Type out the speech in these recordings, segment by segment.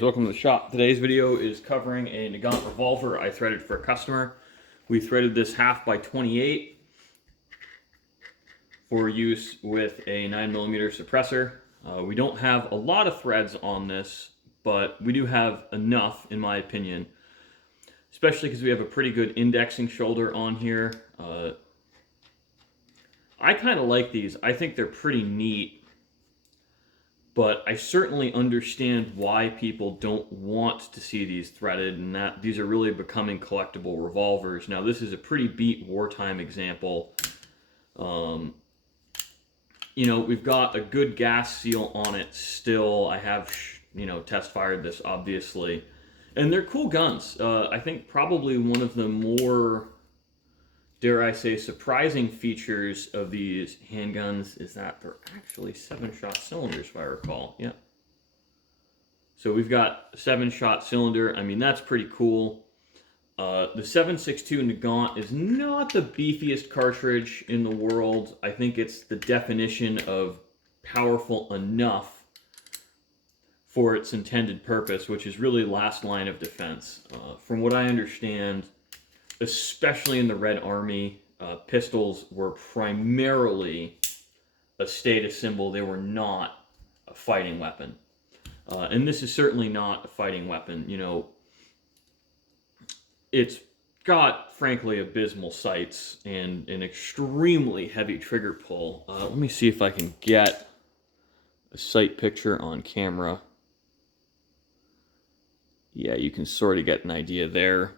Welcome to the shop. Today's video is covering a Nagant Revolver I threaded for a customer. We threaded this 1/2 by 28 for use with a 9mm suppressor. We don't have a lot of threads on this, but we do have enough, in my opinion, especially because we have a pretty good indexing shoulder on here. I kind of like these. I think they're pretty neat. But I certainly understand why people don't want to see these threaded, and that these are really becoming collectible revolvers. Now, this is a pretty beat wartime example. We've got a good gas seal on it still. I have, test fired this, obviously. And they're cool guns. I think probably one of the more, dare I say, surprising features of these handguns is that they're actually 7-shot cylinders, if I recall. Yeah. So we've got a 7-shot cylinder. I mean, that's pretty cool. The 7.62 Nagant is not the beefiest cartridge in the world. I think it's the definition of powerful enough for its intended purpose, which is really last line of defense. From what I understand, especially in the Red Army, pistols were primarily a status symbol. They were not a fighting weapon. And this is certainly not a fighting weapon. It's got, frankly, abysmal sights and an extremely heavy trigger pull. Let me see if I can get a sight picture on camera. Yeah, you can sort of get an idea there.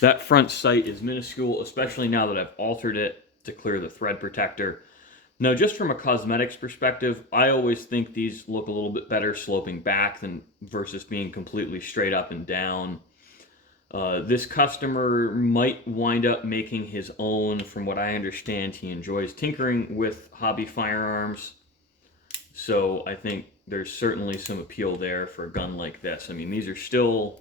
That front sight is minuscule, especially now that I've altered it to clear the thread protector. Now, just from a cosmetics perspective, I always think these look a little bit better sloping back than versus being completely straight up and down. This customer might wind up making his own. From what I understand, he enjoys tinkering with hobby firearms. So I think there's certainly some appeal there for a gun like this. I mean, these are still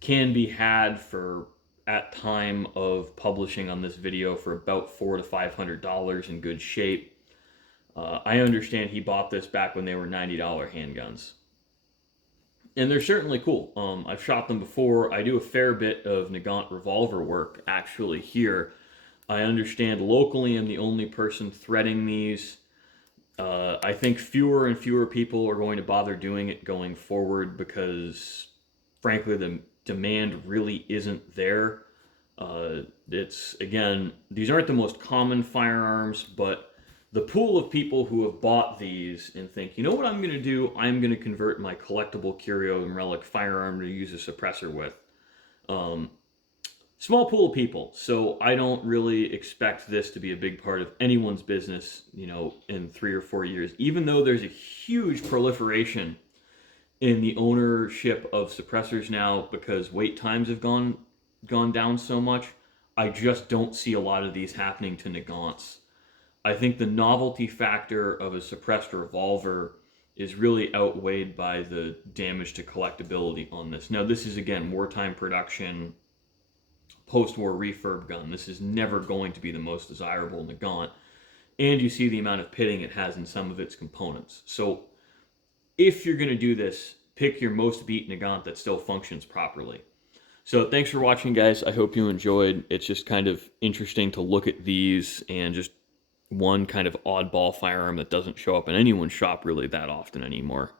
can be had for, at time of publishing on this video, for about $400 to $500 in good shape. I understand he bought this back when they were $90 handguns. And they're certainly cool. I've shot them before. I do a fair bit of Nagant Revolver work actually here. I understand locally I'm the only person threading these. I think fewer and fewer people are going to bother doing it going forward because, frankly, the demand really isn't there. Again, these aren't the most common firearms, but the pool of people who have bought these and think, you know what I'm going to do? I'm going to convert my collectible curio and relic firearm to use a suppressor with. Small pool of people, so I don't really expect this to be a big part of anyone's business, in 3 or 4 years, even though there's a huge proliferation in the ownership of suppressors now because wait times have gone down so much. I just don't see a lot of these happening to Nagants. I think the novelty factor of a suppressed revolver is really outweighed by the damage to collectability on this. Now, this is, again, wartime production, post-war refurb gun. This is never going to be the most desirable Nagant. And you see the amount of pitting it has in some of its components. So if you're going to do this, pick your most beat Nagant that still functions properly. So thanks for watching, guys. I hope you enjoyed. It's just kind of interesting to look at these and just one kind of oddball firearm that doesn't show up in anyone's shop really that often anymore.